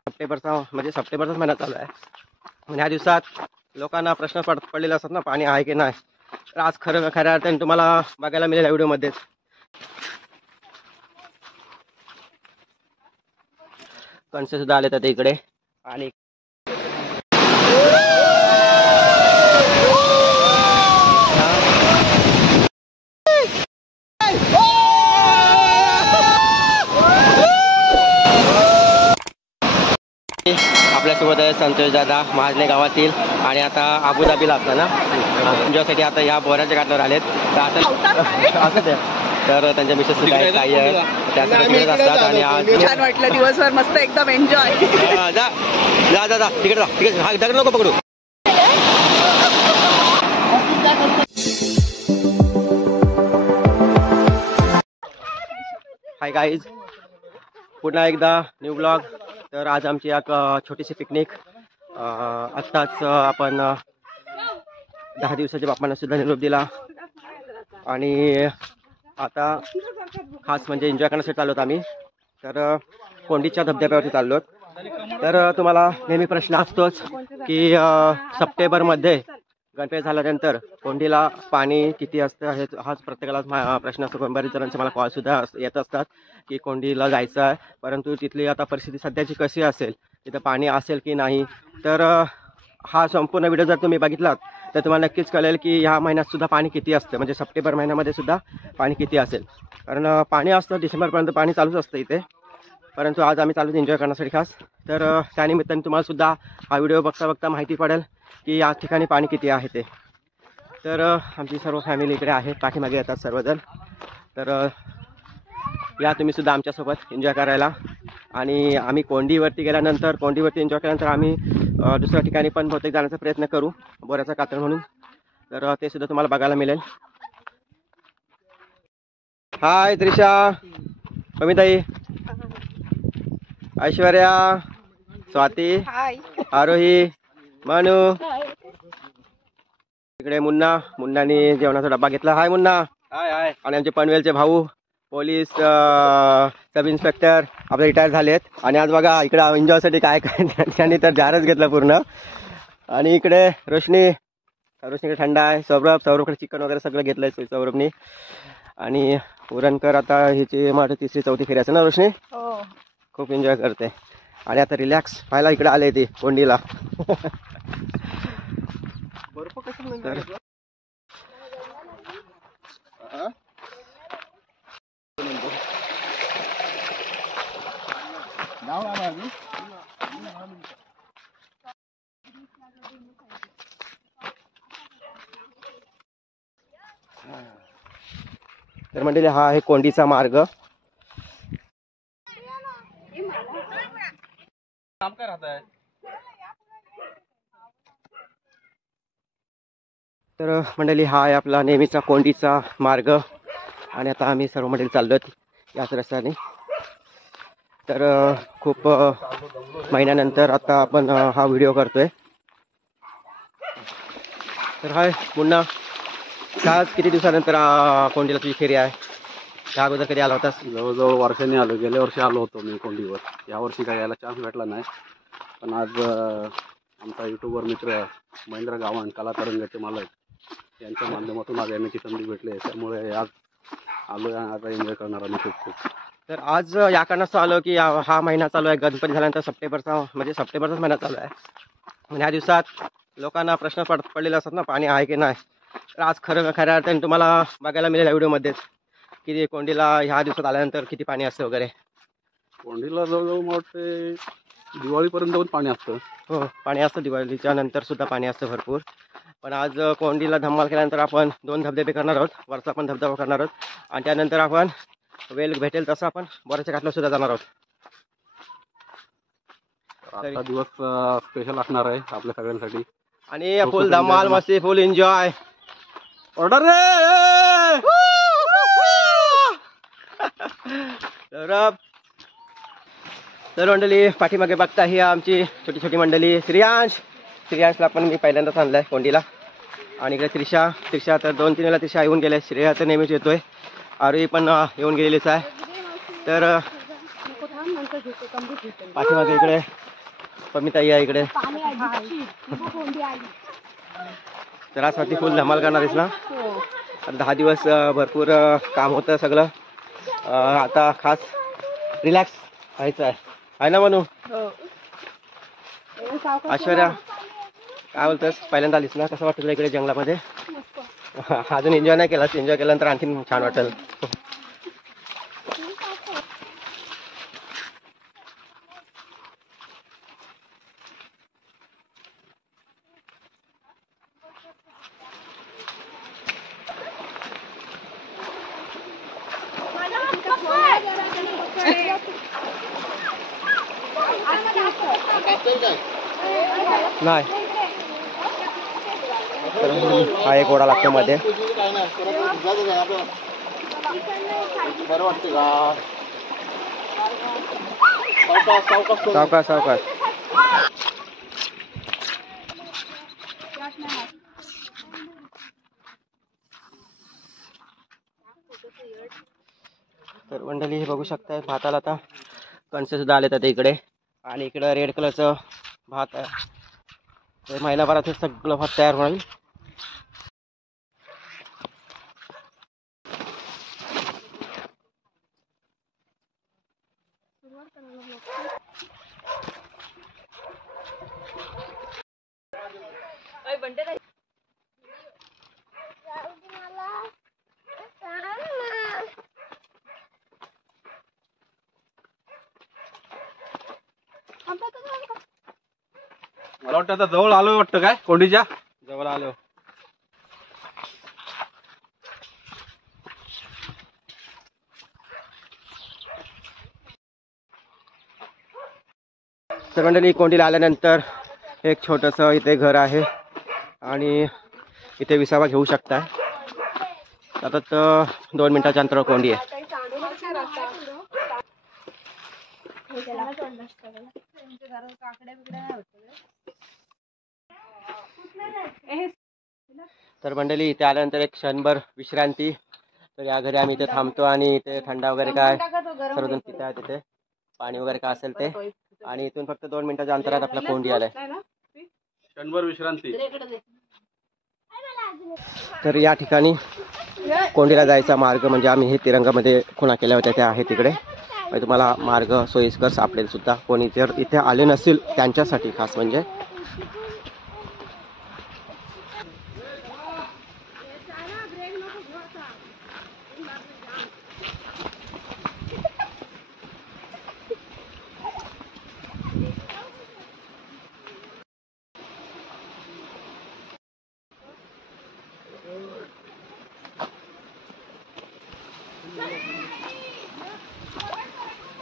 सप्टेंबरचाच महिना चालू आहे. ह्या दिवसात लोकांना प्रश्न पडलेला असतात ना, पाणी आहे की नाही. तर आज खऱ्या अर्थाने तुम्हाला बघायला मिळेल या व्हिडिओमध्ये. कणसे सुद्धा आले तर इकडे. आणि आपल्यासोबत आहे संतोष दादा महाजने गावातील. आणि आता अबुधाबीला असतं ना एन्जॉयसाठी आता या बोराच्या घाटावर आलेत. तर आता असं ते तर त्यांच्या मिसेस सुद्धा आहेत, काही आहे त्यासाठी असतात. आणि आज छान वाटलं दिवसभर मस्त एकदम एन्जॉय. जा जा जा जा तिकडे जा तिकडे. हा दगड नको पकडू. हाय गाईज, पुन्हा एकदा न्यू ब्लॉग. तर आज आमची एक छोटीशी पिकनिक. आत्ताच आपण 10 दिवसाच्या बापांना सुद्धा निरोप दिला. आणि आता खास म्हणजे एन्जॉय करण्यासाठी चाललो आम्ही. तर कोंडीच्या धबधब्यावरती चाललो. तर तुम्हाला नेहमी प्रश्न असतोच की सप्टेंबरमध्ये गणपती झाल्यानंतर कोंडीला पाणी किती असतं, हे हाच प्रत्येकाला प्रश्न असतो. बऱ्याच जणांचे मला कॉलसुद्धा येत असतात की कोंडीला जायचं आहे, परंतु तिथली आता परिस्थिती सध्याची कशी असेल, तिथं पाणी असेल की नाही. तर हा संपूर्ण व्हिडिओ जर तुम्ही बघितलात तर तुम्हाला नक्कीच कळेल की ह्या महिन्यातसुद्धा पाणी किती असतं, म्हणजे सप्टेंबर महिन्यामध्ये सुद्धा पाणी किती असेल. कारण पाणी असतं डिसेंबरपर्यंत, पाणी चालूच असतं इथे. परंतु आज आम्ही चालू एन्जॉय करण्यासाठी खास. तर त्यानिमित्ताने तुम्हालासुद्धा हा व्हिडिओ बघता बघता माहिती पडेल की या ठिकाणी पाणी किती आहे ते. तर आमची सर्व फॅमिली इकडे आहे, पाठीमागे येतात सर्वजण. तर या तुम्हीसुद्धा आमच्यासोबत एन्जॉय करायला. आणि आम्ही कोंडीवरती गेल्यानंतर, कोंडीवरती एन्जॉय केल्यानंतर आम्ही दुसऱ्या ठिकाणी पण बहुतेक जाण्याचा प्रयत्न करू, बोऱ्याचा कातळ म्हणून. तर ते सुद्धा तुम्हाला बघायला मिळेल. हाय त्रिशा, मम्मीताई, ऐश्वर्या, स्वाती, आरोही, मनू. इकडे मुन्नानी जेवणाचा डब्बा घेतला. हाय मुन्ना. हाय हाय. आणि आमचे पनवेलचे भाऊ पोलीस सब इन्स्पेक्टर आपले रिटायर झालेत. आणि आज बघा इकडे एन्जॉयसाठी काय काय त्यांनी तर जारच घेतलं पूर्ण. आणि इकडे रोशनीकडे थंडा आहे. सौरभकडे चिकन वगैरे सगळं घेतलंय सौरभनी. आणि उरणकर आता ह्याची माझी 3री 4थी फेरी असेल ना रोशनी. खूप एन्जॉय करते. आणि आता रिलॅक्स व्हायला इकडे आले ती कोंडीला. तर मंडळी हा आहे कोंडीचा मार्ग. तर मंडळी हा आहे आपला नेहमीचा कोंडीचा मार्ग. आणि आता आम्ही सर्व मंडळी चाललो याच रस्त्याने. तर खूप महिन्यानंतर आता आपण हा व्हिडिओ करतोय. तर हाय मुन्ना, आज किती दिवसानंतर कोंडीला तुझी फेरी आहे? त्या अगोदर कधी आला होतास? जवळजवळ वर्षांनी आलो. गेल्या वर्षी आलो होतो मी कोंडीवर. यावर्षी काय यायला चान्स भेटला नाही. पण आज आमचा युट्यूबर मित्र महेंद्र गावण, कला तरंगाचे मालक, यांच्या माध्यमातून आज येण्याची संधी भेटली. त्यामुळे आज आलो. आता एन्जॉय करणार आम्ही खूप खूप. तर आज या कारणास्तव आलो की हा महिना चालू आहे गणपती झाल्यानंतर, सप्टेंबरचाच महिना चालू आहे. आणि ह्या दिवसात लोकांना प्रश्न पडलेला असतात ना, पाणी आहे की नाही. तर आज खऱ्या अर्थाने तुम्हाला बघायला मिळेल या व्हिडिओमध्येच की कोंडीला ह्या दिवसात आल्यानंतर किती पाणी असतं वगैरे. कोंडीला जवळजवळ मला वाटते दिवाळीपर्यंत पण पाणी असतं. हो, पाणी असतं. दिवाळीच्या नंतर सुद्धा पाणी असतं भरपूर. पण आज कोंडीला धमाल केल्यानंतर आपण 2 धबधबे करणार आहोत. वरचा पण धबधबा करणार आहोत. आणि त्यानंतर आपण वेळ भेटेल तसं आपण बोराच्या घाटला सुद्धा जाणार आहोत. आजचा दिवस स्पेशल असणार आहे आपल्या सगळ्यांसाठी. आणि फुल धमाल मस्ती, फुल एन्जॉय. ऑर्डर रे. तर मंडळी पाठीमागे बघता ही आमची छोटी छोटी मंडळी. श्रेयांशला पण मी पहिल्यांदाच आणलाय कोंडीला. आणि इकडे त्रिशा तर 2-3 वेळा त्रिशा येऊन गेले. श्रेया तर नेहमीच येतोय. आरोही पण येऊन गेलेलीच आहे. तर पाठीमागे इकडे पमिताई आहे इकडे. तर आज वरती फुल धमाल करणार आहेस ना? 10 दिवस भरपूर काम होतं सगळं. आता खास रिलॅक्स व्हायचं आहे ना मनू? ऐश्वर्या काय बोलतोस? पहिल्यांदा आलीस ना, कसं वाटतं तुला इकडे जंगलामध्ये? अजून एन्जॉय नाही केलास? एन्जॉय केल्यानंतर आणखीन छान वाटेल. नाही हा एक ओढा लागतो मध्ये. सावकाश सावकाश. तर मंडळी हे बघू शकताय भाताला आता कणसे सुद्धा आले तर इकडे. आणि इकडं रेड कलरचं भात आहे. ते महिनाभरात हे सगळं भात तयार होईल. मला वाटतं आता जवळ आलोय वाटतं. काय कोंडीच्या जवळ आलो. तर मंडळी कोंडीला आल्यानंतर एक छोटंसं इथे घर आहे आणि इथे विसावा घेऊ शकताय. आता 2 मिनिटाच्या अंतरावर कोंडी आहे. तर मंडळी इथे आल्यानंतर एक क्षणभर विश्रांती. तर या घरी आम्ही इथे थांबतो आणि इथे थंडा वगैरे काय सर्वजण पित आहेत. तिथे पाणी वगैरे काय असेल ते. आणि इथून फक्त 2 मिनिटाच्या अंतरात आपला कोंडी आलाय. क्षणभर विश्रांती. तर या ठिकाणी कोंडीला जायचा मार्ग म्हणजे आम्ही हे तिरंगामध्ये खुणा केल्या होत्या त्या आहे तिकडे. तुम्हाला मार्ग सोयीस्कर सापडेल सुद्धा. कोणी जर इथे आले नसेल त्यांच्यासाठी खास म्हणजे.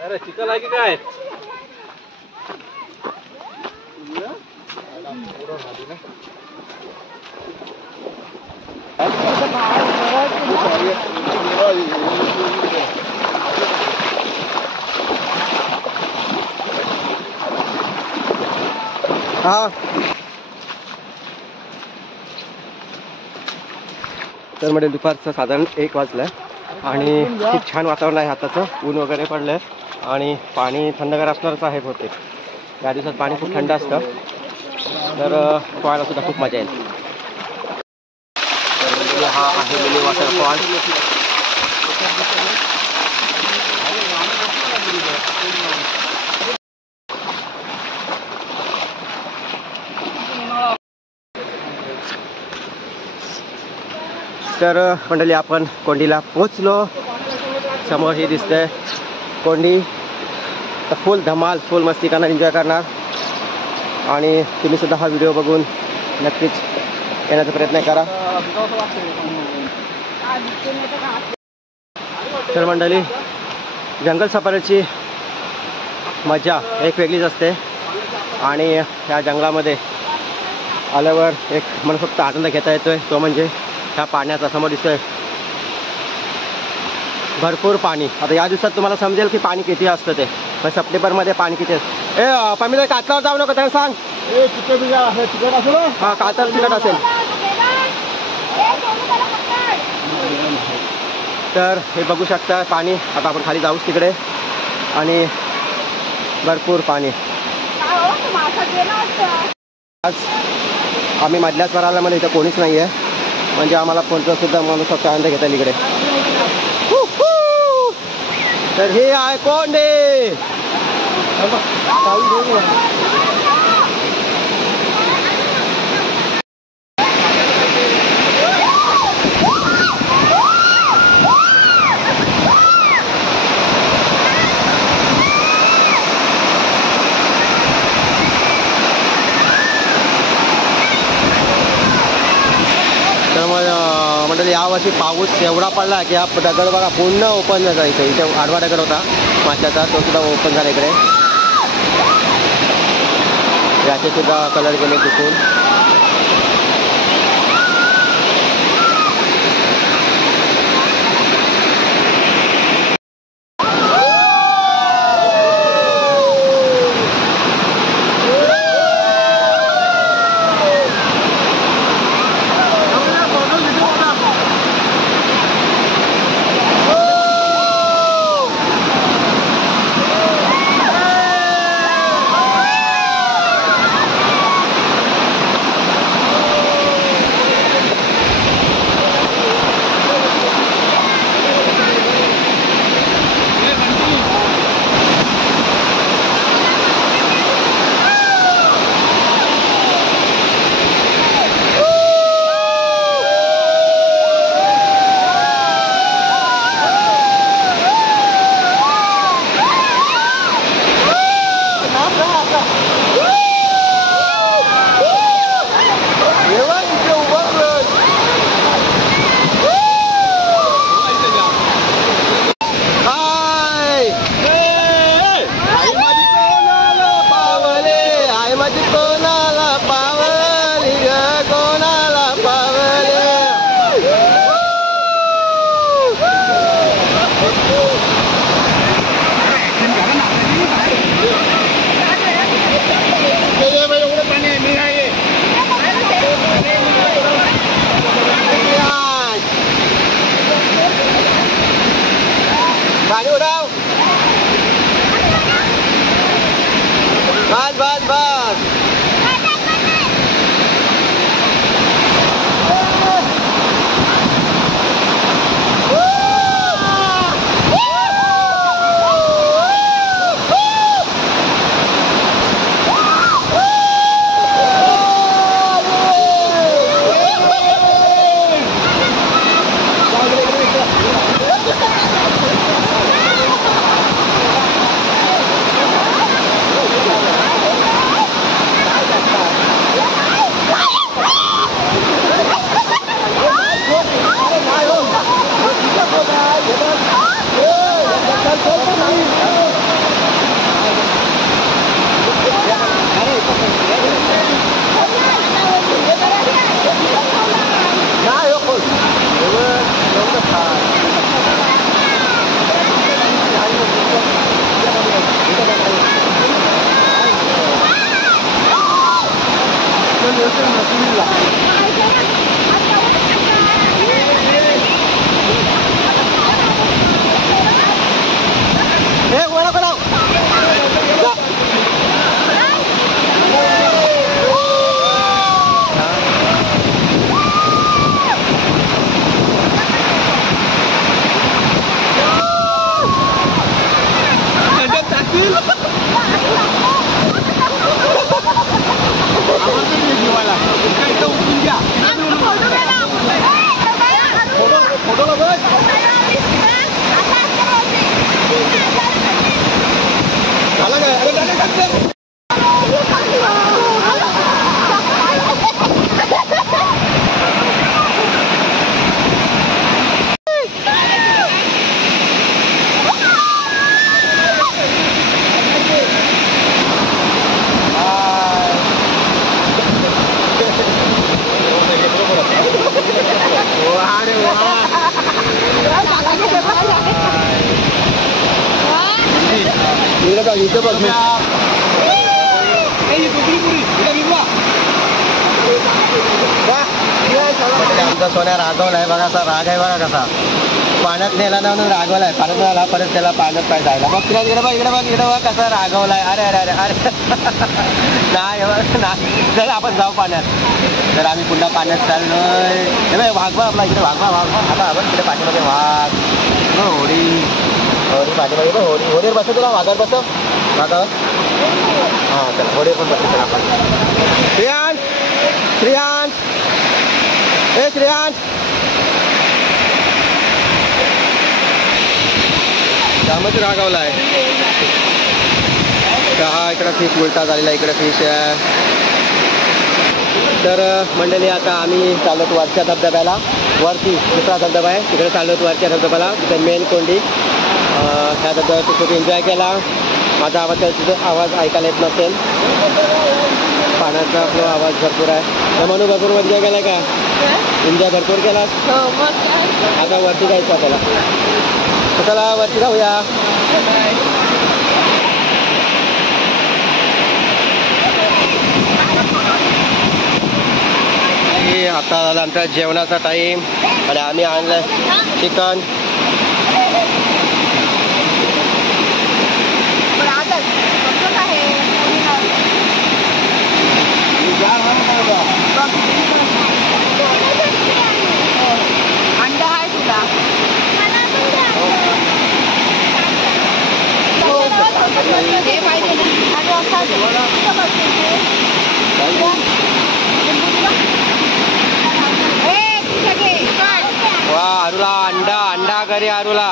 अरे चिकन आहे की काय? हा तर म्हणजे दुपारचं साधारण 1 वाजलं आणि खूप छान वातावरण आहे आताचं. ऊन वगैरे पडलंय आणि पाणी थंडगार असणारच आहे बहुतेक. या दिवसात पाणी खूप थंड असतं तर पोहायला सुद्धा खूप मजा येईल. तर हा आहे मिनी वॉटरफॉल. तर मंडळी आपण कोंडीला पोचलो. समोर ही दिसतंय कोंडी. तर फुल धमाल फुल मस्ती करणार एन्जॉय करणार. आणि तुम्ही सुद्धा हा व्हिडिओ बघून नक्कीच येण्याचा प्रयत्न करा. तर मंडळी जंगल सफारीची मजा एक वेगळीच असते. आणि ह्या जंगलामध्ये आल्यावर एक मला फक्त आनंद घेता येतोय तो म्हणजे ह्या पाण्याचा. समोर दिसतोय भरपूर पाणी. आता या दिवसात तुम्हाला समजेल की पाणी किती असतं ते. पण सप्टेंबरमध्ये पाणी किती असतं. ए पमिता कातलावर जाऊ नको त्यांना सांग. हा कातर तिकट असेल. तर हे बघू शकता पाणी. आता आपण खाली जाऊच तिकडे. आणि भरपूर पाणी. आज आम्ही मधल्याच वरालामध्ये इथं कोणीच नाही आहे, म्हणजे आम्हाला कोणतं सुद्धा माणूस फक्त आनंद घेता येईल इकडे. तर हे आहे कोंडे. मंडळी यावर्षी पाऊस एवढा पडला की हा दगड बघा पूर्ण ओपन झाला. इथे आडवा दगड होता माशाचा, तो सुद्धा ओपन झाला इकडे. याचे सुद्धा कलर गेले चुकून. आमचा सोन्या रागवलाय बघा, असा राग आहे बघा कसा. पाण्यात नेला ना म्हणून रागवलाय. पाण्यात मिळाला परत त्याला पाण्यात पाय जायला. बघ तिला इकडे बघ इकडे बघ इकडे बघ कसा रागवलाय. अरे अरे अरे अरे नाही नाही चल आपण जाऊ पाण्यात. तर आम्ही पुन्हा पाण्यात चाललोय. हे बघ वाघ आपला इकडे वाघ आता आपण इकडे पाठीमध्ये वाघ होडी होडी पाठीमध्ये बघ होडी होडीवर बसव. तुला वाघावर बसव वाघावर. हां चला होडीवर पण बसू चला आपण. श्रेयांश श्रेयांश ए श्रेयांश त्यामुळेच रागावला आहे. हा इकडं फिश उलटा झालेला इकडे फिश आहे. तर मंडळी आता आम्ही चाललो वरच्या धबधब्याला. वरती दुसरा धबधबा आहे तिकडे चाललो वरच्या धबधब्याला. तिथे मेन कोंडी. ह्या धबधब्यात खूप एन्जॉय केला. माझा आवाज ऐकायला येत नसेल. पाण्याचा आपला आवाज भरपूर आहे. तर म्हणून भरपूर एन्जॉय केला का? एन्जॉय भरपूर केला. आता वरती जायचं आपल्याला. चला वरती जाऊया. आता झाला आमचा जेवणाचा टाईम आणि आम्ही आणलं चिकन. अंडा आहे तुला. वा आरूला अंडा अंडा घरी आरूला.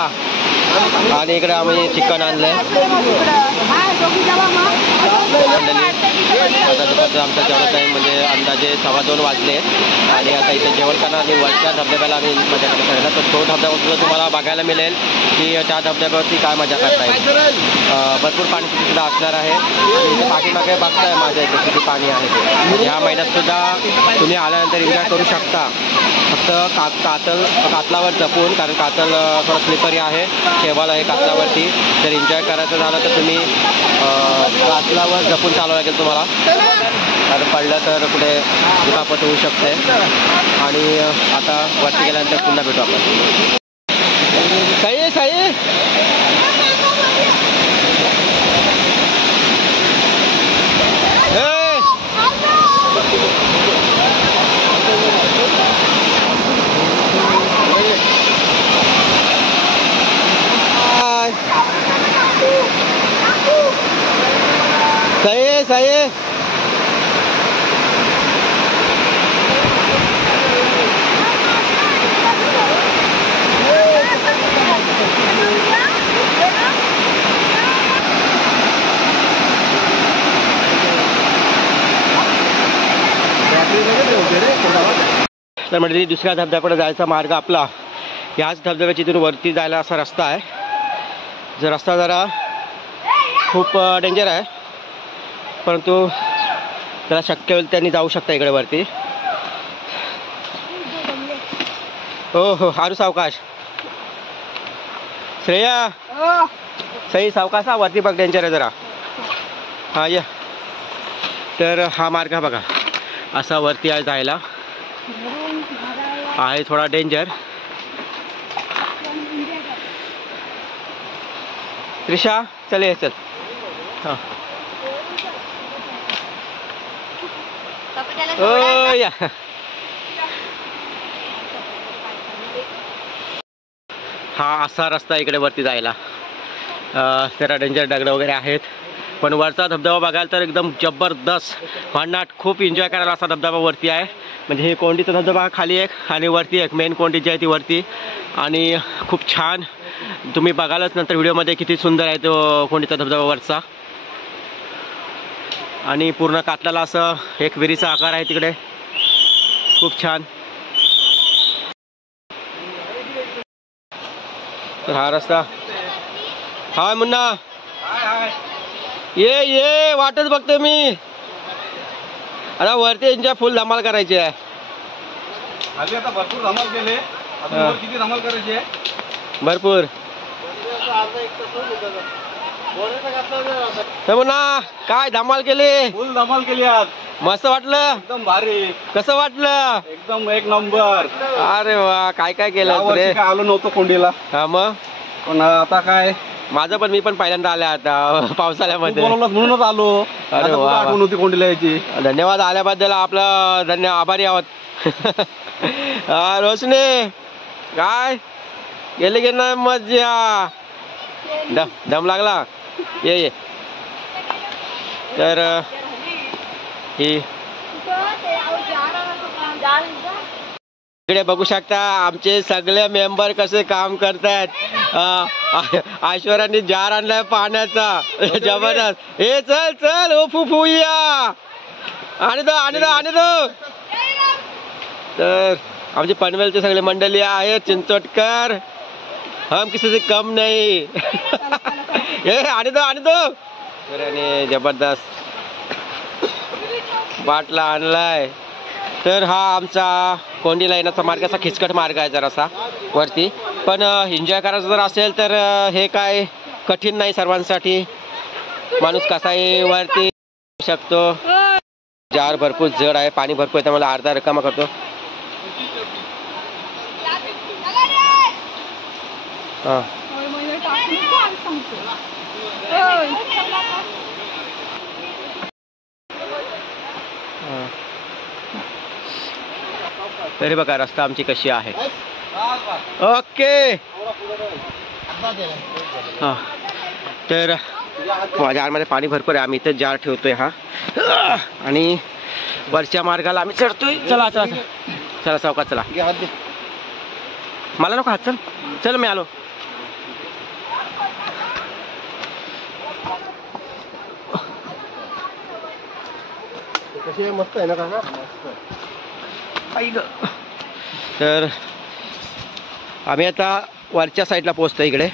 आणि इकडे आम्ही चिकन आणलंय. आता दुपारचं आमचा जेवण टाईम म्हणजे अंदाजे 2:15 वाजले आणि आता इथे जेवण करणार आणि वरच्या धबधब्याला आम्ही मजा करायला. तर तो धबधबा सुद्धा तुम्हाला बघायला मिळेल की त्या धबधब्यावरती काय मजा करता येईल. भरपूर पाणी सुद्धा असणार आहे आणि इथे पाठीमागे बघताय माझ्या इथे किती पाणी आहे ते. ह्या महिन्यात सुद्धा तुम्ही आल्यानंतर एन्जॉय करू शकता. फक्त कातलावर जपून, कारण कातल थोडं स्लिपरी आहे. शेवाल आहे कातलावरती. जर एन्जॉय करायचं झालं तर तुम्ही कातलावर जपून चालवावं लागेल तुम्हाला. कारण पडलं तर कुठे दुखापत होऊ शकते. आणि आता वरती गेल्यानंतर पुन्हा भेटू आपण. सही सही सही सही तर म्हणजे दुसऱ्या धबधब्याकडे जायचा मार्ग आपला ह्याच धबधब्याची इथून वरती जायला असा रस्ता आहे. जो रस्ता जरा खूप डेंजर आहे परंतु त्याला शक्य होईल त्यांनी जाऊ शकता इकडे वरती. हो हो आरू सावकाश. श्रेया सही सावकाश वरती बघ डेंजर आहे जरा. हा या. तर हा मार्ग बघा असा वरती आहे जायला. आहे थोडा डेंजर. त्रिशा चल चल. हां ओ या. हा असा रस्ता इकडे वरती जायला. जरा डेंजर दगड वगैरे आहेत पण वरचा धबधबा बघायला तर एकदम जबरदस्त भन्नाट. खूप एन्जॉय करायला असा धबधबा वरती आहे. म्हणजे हे कोंडीचा धबधबा खाली एक आणि वरती एक मेन कोंडी जी आहे ती वरती. आणि खूप छान तुम्ही बघालच नंतर व्हिडिओमध्ये किती सुंदर आहे तो कोंडीचा धबधबा वरचा. आणि पूर्ण कातलाला असं एक विहिरीचा आकार आहे तिकडे. खूप छान. तर हा रस्ता. हा मुन्ना ये ये वाटच बघतो मी. आता वरती एन्जॉय फुल धमाल करायची आहे. आता भरपूर धमाल केले. किती धमाल करायची आहे? भरपूर. तर पुन्हा काय धमाल केली, फुल धमाल केली आज. मस्त वाटलं. एकदम भारी, कसं वाटलं? एकदम एक नंबर. अरे वा, काय काय केलं यावर्षी रे? काय आलो नव्हतो कोंडीला, हा मग पण आता काय मी पण पहिल्यांदा आले आता पावसाळ्यामध्ये. बोलवलं म्हणूनच आलो. अरे आता वा कुठं वा. आठवण होती कोंडीला यायची. धन्यवाद आल्याबद्दल, आपलं आभारी आहोत. रोशनी काय गेले की नाही मजा? दम लागला. ये तर ही इकडे बघू शकता आमचे सगळे मेंबर कसे काम करतायत. ऐश्वर्याने जार आणलाय पाण्याचा, जबरदस्त. हे चल चल ओ फुफुया, आणि दो. तर आमचे पनवेलचे सगळे मंडळी आहेत, चिंचोटकर, हम किसी से कम नाही. हे आणि दो. आणि जबरदस्त बाटला आणलाय. तर हा आमचा कोंडीला येण्याचा मार्ग, असा खिचकट मार्ग आहे जरासा वरती, पण एन्जॉय करायचं जर असेल तर हे काय कठीण नाही सर्वांसाठी. माणूस कसाही वरती शकतो. जार भरपूर जड आहे, पाणी भरपूर आहे, त्यामुळे अर्धा रिकामा करतो. हा तरी बघा रस्ता आमची कशी आहे. ओके. हा तर जारमध्ये पाणी भरपूर आहे, आम्ही इथे जार ठेवतोय हा, आणि वरच्या मार्गाला आम्ही चढतोय. चला चला चला सावकाश चला. मला नको हात. चल चल मी आलो. मस्त आहे ना काका. तर आम्ही आता वरच्या साईडला पोहोचतो इकडे.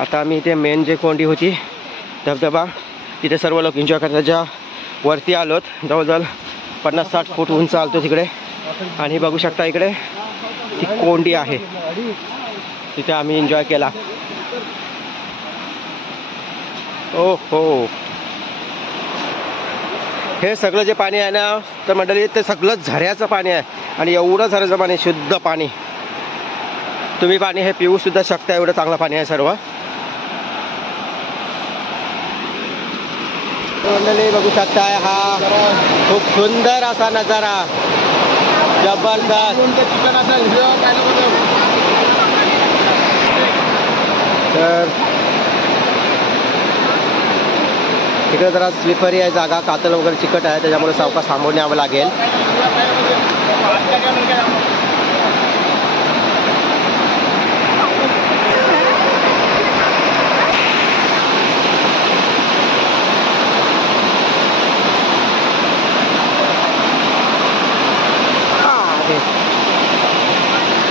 आता आम्ही इथे मेन जे कोंडी होती धबधबा, तिथे सर्व लोक एन्जॉय करण्याच्या वरती आलोत. जवळजवळ 50-60 फूट उंच आलतो तिकडे, आणि बघू शकता इकडे ती कोंडी आहे, तिथे आम्ही एन्जॉय केला. ओ हो, हे सगळं जे पाणी आहे ना तर मंडळी, ते सगळं झऱ्याचं पाणी आहे, आणि एवढं झऱ्याचं पाणी, शुद्ध पाणी. तुम्ही पाणी हे पिऊ सुद्धा शकता, एवढं चांगलं पाणी आहे सर्व. मंडळी बघू शकताय, हा खूप सुंदर असा नजारा, जबरदस्त. तर तिकडे जरा स्लिपरी आहे जागा, कातल वगैरे चिकट आहे, त्याच्यामुळे सावकाश थांबवून यावं लागेल.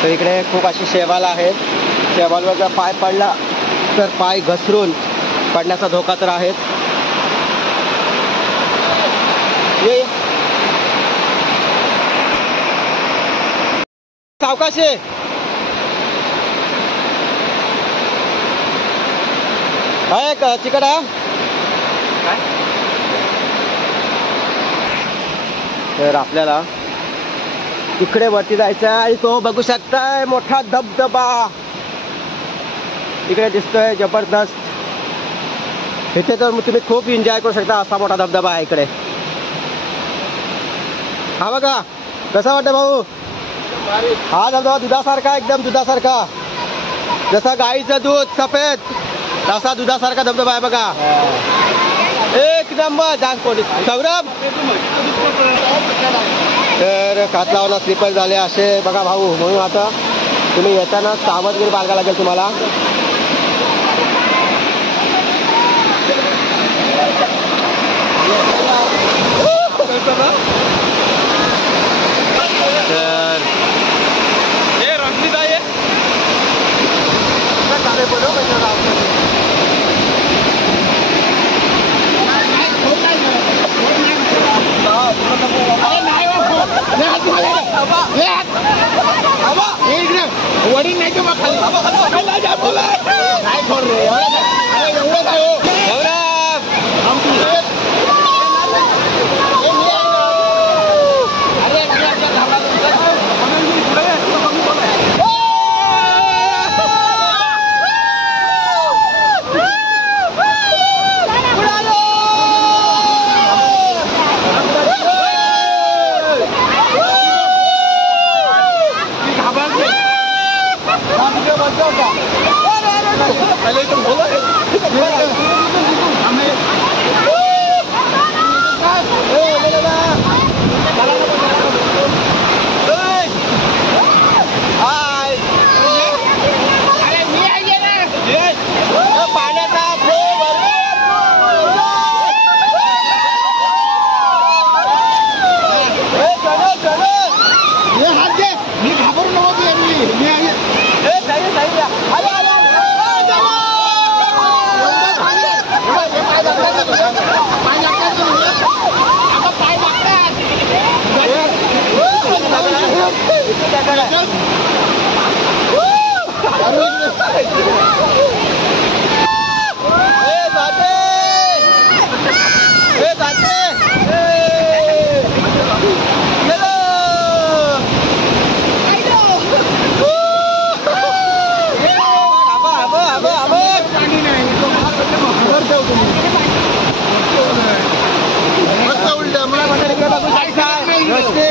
तर इकडे खूप अशी शेवाल आहेत, शेवालवर जर पाय पडला तर पाय घसरून पडण्याचा धोका तर आहेच. सावकाश आहे. चिकट आहे. तर आपल्याला इकडे वरती जायचं आहे, तो बघू शकताय मोठा धबधबा इकडे दिसतोय, जबरदस्त. इथे तर तुम्ही खूप एन्जॉय करू शकता, असा मोठा धबधबा आहे इकडे. हा बघा कसा वाटतं भाऊ? हा धबधबा दुधासारखा, एकदम दुधासारखा, जसा गाईचं दूध सफेद तसा दुधासारखा धबधबा आहे बघा. एक नंबर. जास्त कोणी सौरभ. तर कातलावला स्लिपर झाले असे बघा भाऊ, म्हणून आता तुम्ही येताना सावधगिरी बाळगा लागेल तुम्हाला. तर हे रंगीत आहे. वडील नाही का मग खाली काय खोड रे एवढं काय हो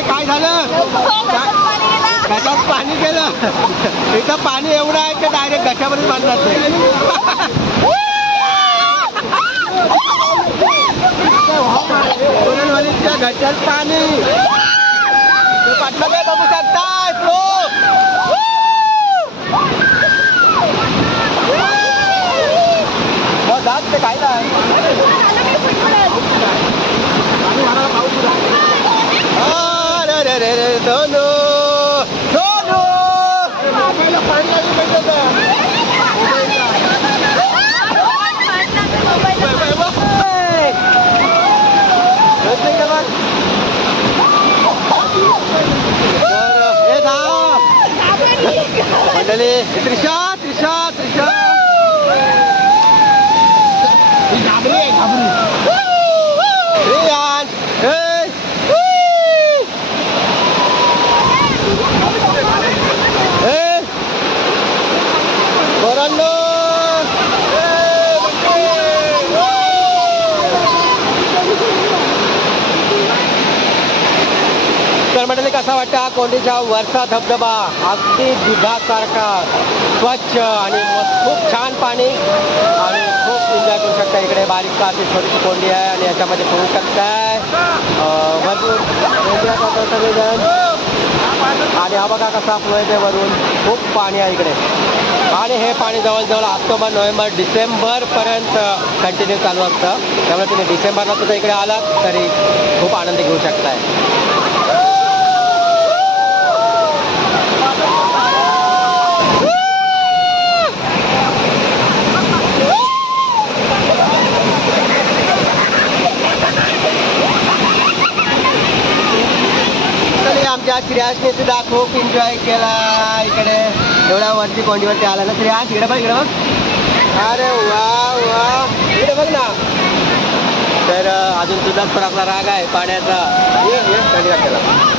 काय झालं घशात पाणी गेलं इथं पाणी एवढं आहे की डायरेक्ट घशामध्ये बांधतात घशात पाणी पाटलं काय बघू शकताय जात ते काय नाही रे दोनो दोनो पाणी मंडळी त्रिशा त्रिशा त्रिशा घाबरी आहे तर मंडळी कसा वाटतं हा कोंडीच्या वरचा धबधबा अगदी दुधासारखा स्वच्छ आणि खूप छान पाणी आणि खूप एन्जॉय करू शकता इकडे बारीक अशी छोटीशी कोंडी आहे आणि याच्यामध्ये पोहू शकताय भरपूर सगळेजण आणि हा बघा कसा फ्लो येते वरून खूप पाणी आहे इकडे आणि हे पाणी जवळजवळ ऑक्टोबर नोव्हेंबर डिसेंबरपर्यंत कंटिन्यू चालू असतं त्यामुळे तुम्ही डिसेंबरला सुद्धा इकडे आलात तरी खूप आनंद घेऊ शकताय आमच्या श्रेयासने सुद्धा खूप एन्जॉय केला इकडे एवढ्या वरती कोंडीवरती आला ना श्रेयास इकडे बघ अरे वा वा इकडे बघ ना तर अजून सुद्धा थोडासा राग आहे पाण्याचा केला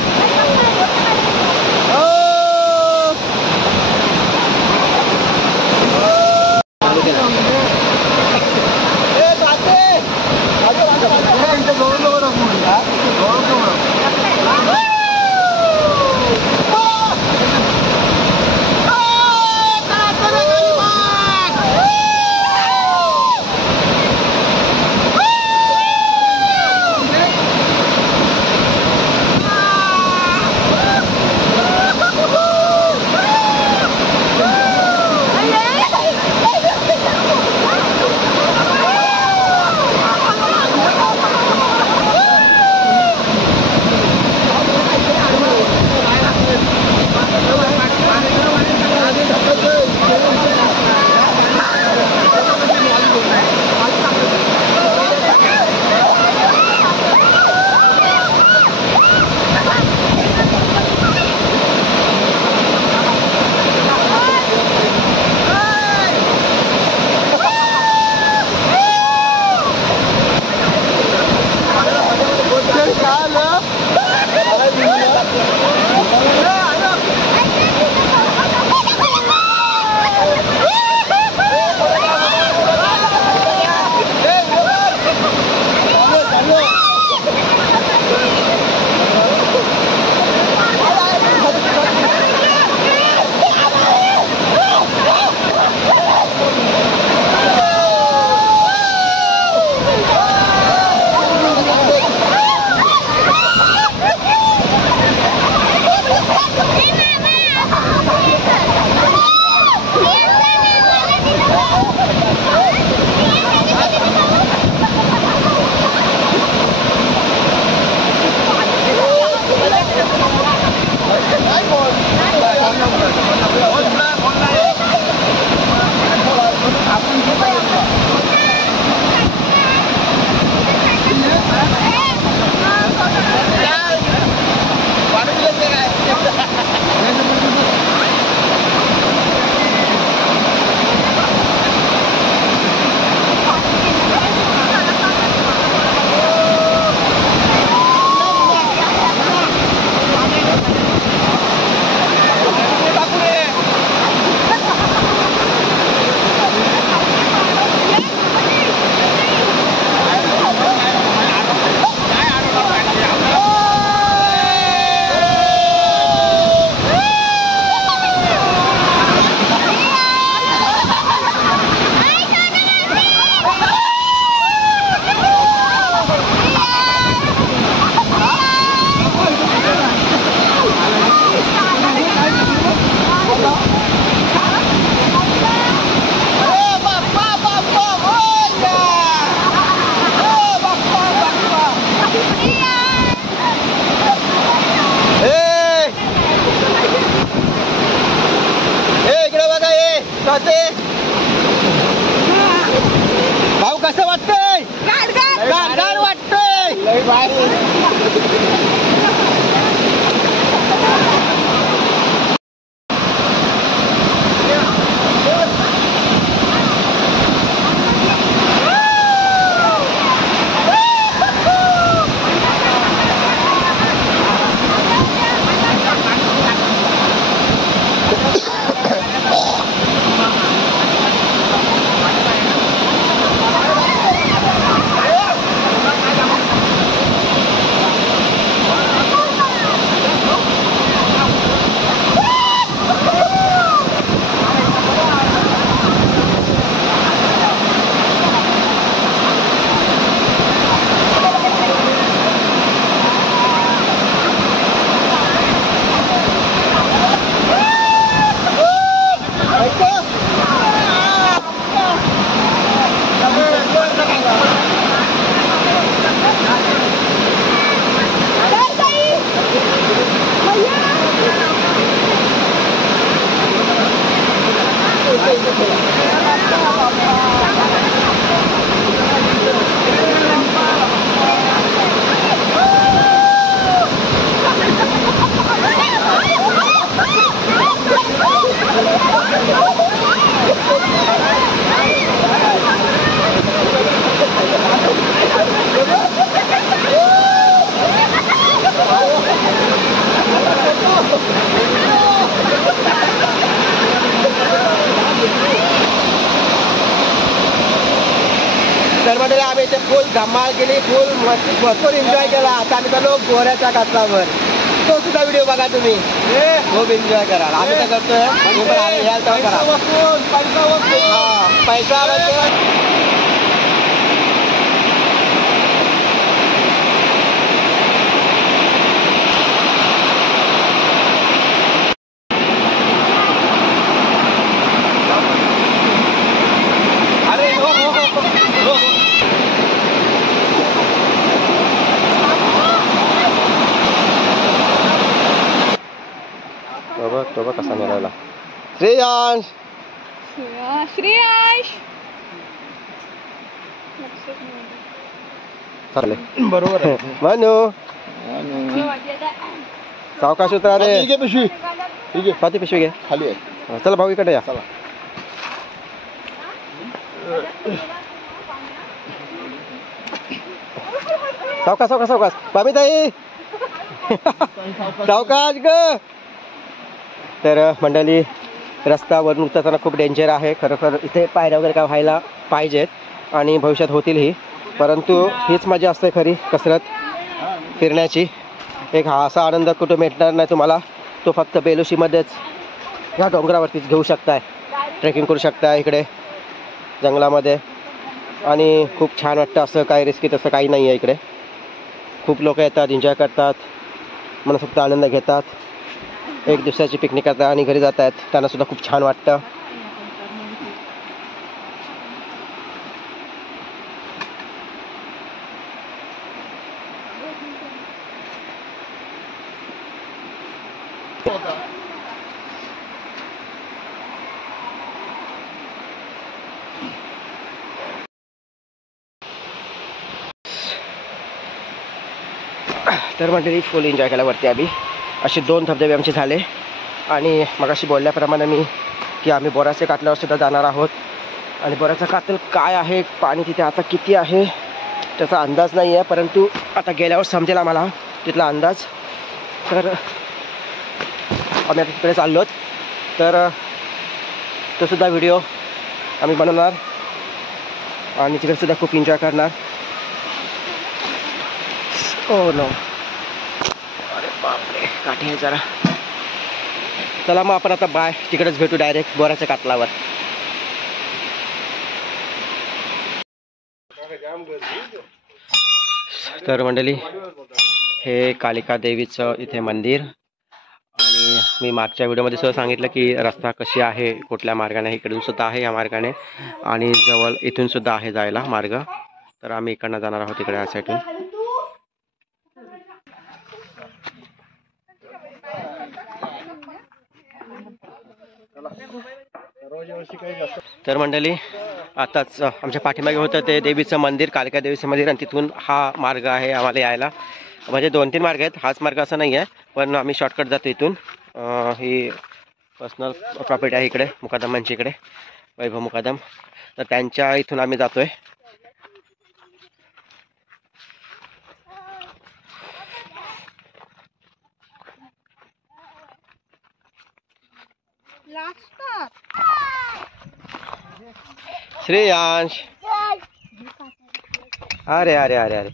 फुल धमाल केली, फुल भरपूर एन्जॉय केला. आता आम्ही चाललो गोऱ्याच्या काठावर. तो सुद्धा व्हिडिओ बघा तुम्ही, खूप एन्जॉय कराल. आम्ही काय करतोय, तुम्ही पण आले याल तर करा. पैसा तो बघ कसा मिळाला. श्रेयांश श्रेयांश बरोबर आहे. मनू सावकाश उतरा रे. पिशवी ठीक आहे, पाती पिशवी घे खाली आहे. चला भाऊ इकडे या. चला. सावकाश सावकाश सावकाश बाबी ताई सावकाश ग. तर मंडळी, रस्ता वरून उतरताना खूप डेंजर आहे. खरोखर इथे पायऱ्या वगैरे काय व्हायला पाहिजेत आणि भविष्यात होतीलही, परंतु हीच मजा असते खरी कसरत फिरण्याची. एक हा असा आनंद कुठं भेटणार नाही तुम्हाला. तो फक्त बेलुशीमध्येच ह्या डोंगरावरतीच घेऊ शकताय. ट्रेकिंग करू शकताय इकडे जंगलामध्ये आणि खूप छान वाटतं. असं काय रिस्की तसं काही नाही आहे इकडे. खूप लोक येतात, एन्जॉय करतात, मनसोक्त आनंद घेतात, एक दिवसाची पिकनिक करतात आणि घरी जात आहेत. त्यांना सुद्धा खूप छान वाटतं. तर मंडळी, फुल एन्जॉय केला वरती आम्ही. असे 2 धबधबे आमचे झाले आणि मगाशी बोलल्याप्रमाणे मी की आम्ही बोराच्या कातल्यावर सुद्धा जाणार आहोत. आणि बोराचं कातल काय आहे, पाणी तिथे आता किती आहे त्याचा अंदाज नाही आहे, परंतु आता गेल्यावर समजेल आम्हाला तिथला अंदाज. तर आम्ही आता तिकडे चाललो. तर तो सुद्धा व्हिडिओ आम्ही बनवणार आणि तिकडे सुद्धा खूप एन्जॉय करणार. ओ नो, अरे बापरे, काठी आहे जरा. चला मग आपण आता बाय, तिकडेच भेटू डायरेक्ट बोराच्या कातलावर. तर मंडळी, हे कालिका देवीचं इथे मंदिर. आणि मी मागच्या व्हिडिओमध्ये सुद्धा सांगितलं की रस्ता कशी आहे, कुठल्या मार्गाने. इकडून सुद्धा आहे या मार्गाने आणि जवळ इथून सुद्धा आहे जायला मार्ग. तर आम्ही इकडनं जाणार आहोत इकडे या साईडून. तर मंडळी, आताच आमच्या पाठीमागे होतं ते देवीचं मंदिर, कालिका देवीचं मंदिर, आणि तिथून हा मार्ग आहे आम्हाला यायला. म्हणजे 2-3 मार्ग आहेत, हाच मार्ग असा नाही आहे, पण आम्ही शॉर्टकट जातो इथून. ही पर्सनल प्रॉपर्टी आहे इकडे मुकादमांची, इकडे वैभव मुकादम. तर त्यांच्या इथून आम्ही जातोय. श्रेयांश, अरे अरे अरे अरे,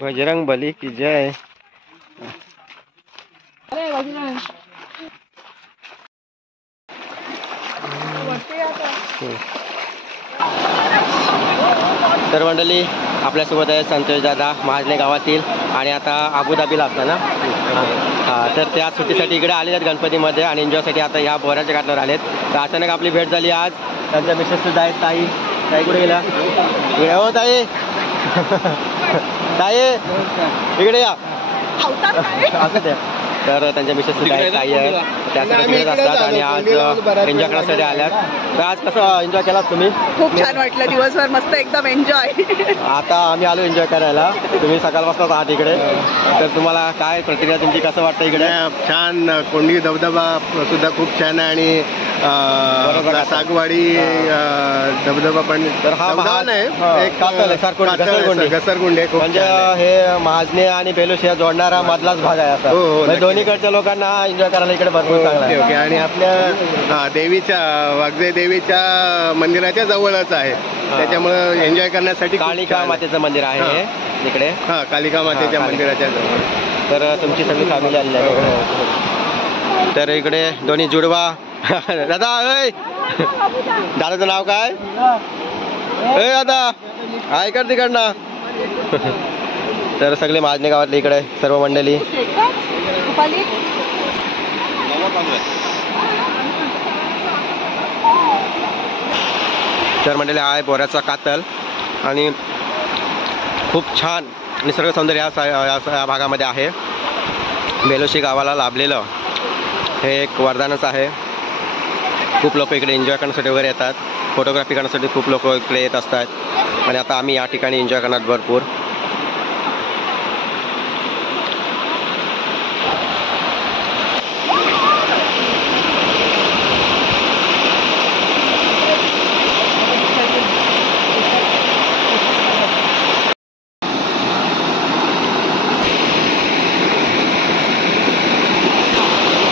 बजरंग बली की जय. तर मंडळी, आपल्यासोबत आहे संतोष दादा, महाजने गावातील, आणि आता अबुधाबीला असतं ना. हां, तर त्या सुट्टीसाठी इकडे आलेले आहेत गणपतीमध्ये आणि एन्जॉयसाठी आता या बोराच्या काठावर आलेत. तर अचानक आपली भेट झाली आज. त्यांच्या मिसेस सुद्धा आहेत. ताई, ताई कुठे गेल्या? इकडे हो ताई, ताई इकडे या. असं ते. तर त्यांच्या मिसेस सुद्धा आहेत, ताई आहे. त्या सगळ्या तिकडेच असतात आणि आज एन्जॉय करण्यासाठी आल्यात. तर आज कसं एन्जॉय केलात तुम्ही? खूप छान वाटलं, दिवसभर मस्त एकदम एन्जॉय. आता आम्ही आलो एन्जॉय करायला, तुम्ही सकाळपासूनच आहात इकडे, तर तुम्हाला काय प्रतिक्रिया तुमची, कसं वाटतं इकडे? छान, कोंडी धबधबा सुद्धा खूप छान आहे आणि सागवाडी धबधबा पण तर हा धबधबा नाही, एक कातल आहे, घसरगुंडी आहे, खूप म्हणजे छान आहे. हे महाजने आणि बेलोशिया जोडणारा मधलाच भाग आहे असा. हो, हो, म्हणजे नक्की. दोन्हीकडच्या लोकांना एन्जॉय करायला इकडे भरपूर चांगला ओके, आहे. ओके. आणि आपल्या देवीच्या वागजे देवीच्या मंदिराच्या जवळच आहे, त्याच्यामुळं एन्जॉय करण्यासाठी खूप कालिका छान आहे. मातेचं मंदिर आहे हे इकडे. हा, कालिका मातेच्या हा, मंदिराच्या जवळ. तर तुमची सगळी फॅमिली आलेली आहे. तर इकडे दोन्ही जुडवा दादा, ऐ दादाचं नाव काय? ए दादा, ऐकड तिकडनं. तर सगळे महाजने गावातले इकडे सर्व मंडळी. तर मंडळी आहे बोऱ्याचा कातल आणि खूप छान निसर्ग सौंदर्य या भागामध्ये आहे. बेलोशी गावाला लाभलेलं हे एक वरदानच आहे. खूप लोक इकडे एन्जॉय करण्यासाठी वगैरे येतात, फोटोग्राफी करण्यासाठी खूप लोक इकडे येत असतात आणि आता आम्ही या ठिकाणी एन्जॉय करणार भरपूर.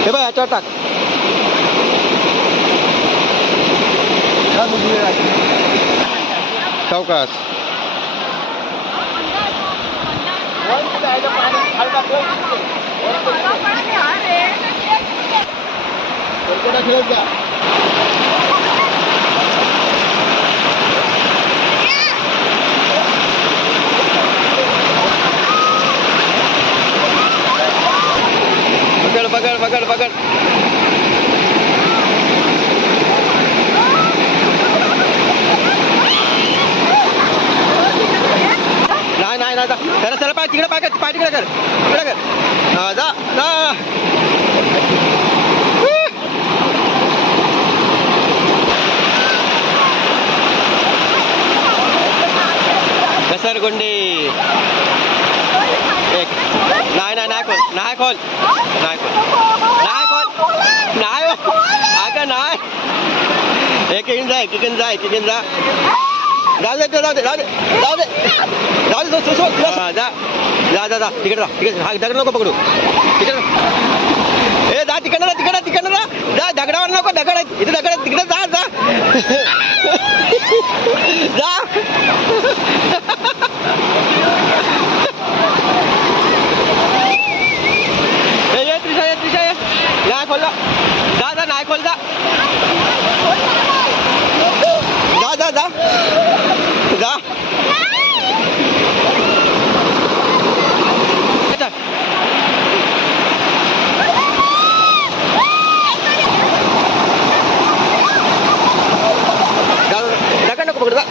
हे बघ याच्यावर टाक. सावकाश. पकड पकड पकड पकड. नाही नाही नाही, त्याला चला पाय तिकडे, पाय तिकडे कर, तिकडे कर. हा, जा जा. घसरगुंडी. एक नाही नाही नाही खोल, नाही खोल, नाही खोल, नाही खोल, नाही अगं नाही. एक जा, एक जा, एक जा. जाऊ दे जाऊ दे जाऊ दे जाऊ दे जाऊ दे. जा जा जा जा तिकडे जा, तिकडे. हा दगड नको पकडू, तिकडे. ए जा तिकडं, तिकडं तिकडं जा. दगडावर नको, दगड आहे इथे, दगड तिकडे जा जा जा. ये त्रिशा, ये त्रिशा, ये नाही खोल जा जा, नाही खोल जा जा जा जा जा. दगड नको पकडू, जा.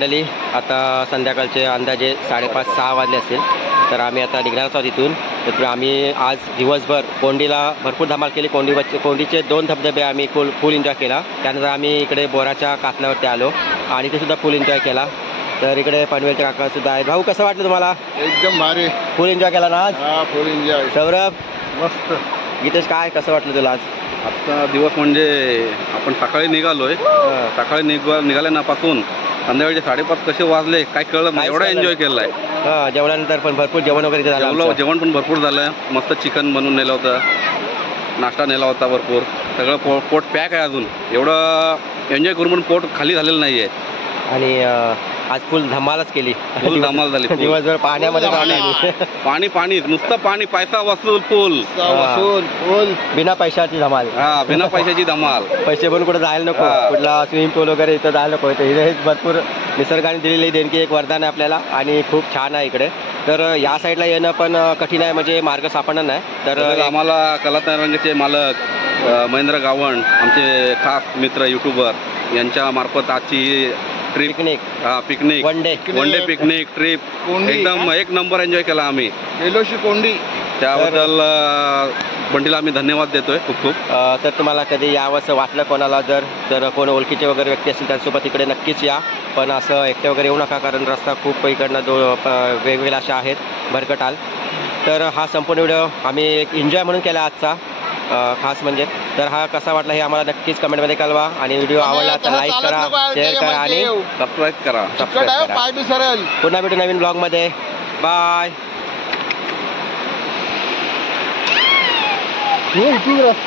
मंडळी, आता संध्याकाळचे अंदाजे 5:30-6 वाजले असतील. तर आम्ही आता निघणारच आहोत इथून. तर आम्ही आज दिवसभर कोंडीला भरपूर धमाल केली. कोंडीचे 2 धबधबे आम्ही फुल एन्जॉय केला. त्यानंतर आम्ही इकडे बोराच्या कातल्यावरती आलो आणि ते सुद्धा फुल एन्जॉय केला. तर इकडे पनवेलचे काका सुद्धा आहेत. भाऊ, कसं वाटलं तुम्हाला? एकदम भारी. फुल एन्जॉय केला ना आज? हा, फुल एन्जॉय. सौरभ, मस्त. गीतेश, काय कसं वाटलं तुला आज? आजचा दिवस म्हणजे आपण सकाळी निघालोय. सकाळी निघाल्यापासून संध्याकाळचे 5:30 कसे वाजले काय कळलं नाही. एवढा एन्जॉय केलाय. जेवणानंतर पण भरपूर जेवण वगैरे इथे झालं आमचं. जेवण पण भरपूर झालं. मस्त चिकन बनवून नेलं होतं, नाश्ता नेला होता भरपूर. सगळं पोट पॅक आहे. अजून एवढं एन्जॉय करून पण पोट खाली झालेलं नाहीये. आणि आज फुल धमालच केली. फुल धमाल झाली. दिवसभर पाण्यामध्ये पाणी नुसतं पाणी. पैसा वसूल फुल. फुल बिना पैशाची धमाल. हा, बिना पैशाची धमाल. पैसे पण कुठे जायला नको. कुठला स्विमिंग पूल वगैरे इथं जायला नको. हे भरपूर निसर्गाने दिलेली देणगी एक वरदान आहे आपल्याला आणि खूप छान आहे इकडे. तर या साईडला येणं पण कठीण आहे, म्हणजे मार्ग सापडणार नाही. तर आम्हाला कलातरंगाचे मालक महेंद्र गावण, आमचे खास मित्र युट्यूबर यांच्या मार्फत आजची trip picnic one day picnic trip एकदम एक नंबर एन्जॉय केला आम्ही. कोंडी. त्याबद्दल बंटीला आम्ही धन्यवाद देतोय खूप खूप. तर तुम्हाला कधी यावंसं वाटलं कोणाला, जर कोण ओळखीचे वगैरे व्यक्ती असतील त्यांच्यासोबत इकडे नक्कीच या. पण असं एकटे वगैरे येऊ नका, कारण रस्ता खूप इकडनं वेगवेगळ्या अशा आहेत भरकटाल. तर हा संपूर्ण व्हिडिओ आम्ही एक एन्जॉय म्हणून केला आजचा खास म्हणजे. तर हा कसा वाटला हे आम्हाला नक्कीच कमेंटमध्ये कळवा. आणि व्हिडिओ आवडला तर लाईक करा, शेअर करा आणि सबस्क्राईब करा. पुन्हा भेटू नवीन ब्लॉगमध्ये. बाय.